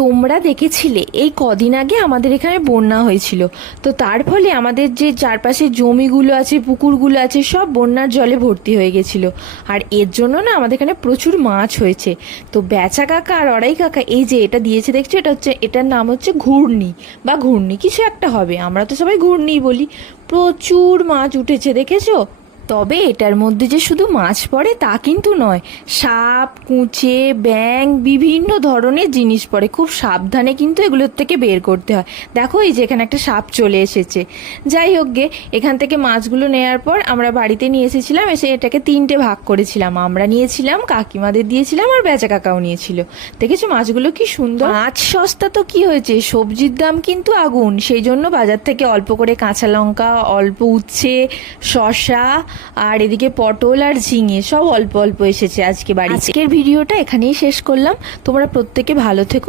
তোমরা দেখেছিলে এই কদিন আগে আমাদের এখানে বন্যা হয়েছিল। তো তার ফলে আমাদের যে চারপাশে জমিগুলো আছে, পুকুরগুলো আছে, সব বন্যার জলে ভর্তি হয়ে গেছিল। আর এর জন্য না আমাদের এখানে প্রচুর মাছ হয়েছে। তো বেচা কাকা আর অড়াই কাকা এই যে এটা দিয়েছে দেখছো, এটার নাম হচ্ছে ঘূর্ণি বা ঘূর্ণি কিছু একটা হবে, আমরা তো সবাই ঘূর্ণিই বলি। প্রচুর মাছ উঠেছে দেখেছো। তবে এটার মধ্যে যে শুধু মাছ পড়ে তা কিন্তু নয়, সাপ, কুঁচে, ব্যাঙ, বিভিন্ন ধরনের জিনিস পড়ে। খুব সাবধানে কিন্তু এগুলোর থেকে বের করতে হয়। দেখো এই যে এখানে একটা সাপ চলে এসেছে। যাই হোক গে, এখান থেকে মাছগুলো নেওয়ার পর আমরা বাড়িতে নিয়ে এসেছিলাম, এসে এটাকে 3টে ভাগ করেছিলাম। আমরা নিয়েছিলাম, কাকিমাদের দিয়েছিলাম, আর বেচা কাকাও নিয়েছিল। দেখেছো মাছগুলো কি সুন্দর। মাছ সস্তা তো কি হয়েছে, সবজির দাম কিন্তু আগুন। সেই জন্য বাজার থেকে অল্প করে কাঁচা লঙ্কা, অল্প উচ্ছে, শসা, আর এদিকে পটল আর ঝিঙে সব অল্প অল্প এসেছে আজকে বাড়ি। আজকের ভিডিওটা এখানেই শেষ করলাম। তোমরা প্রত্যেকে ভালো থেকো,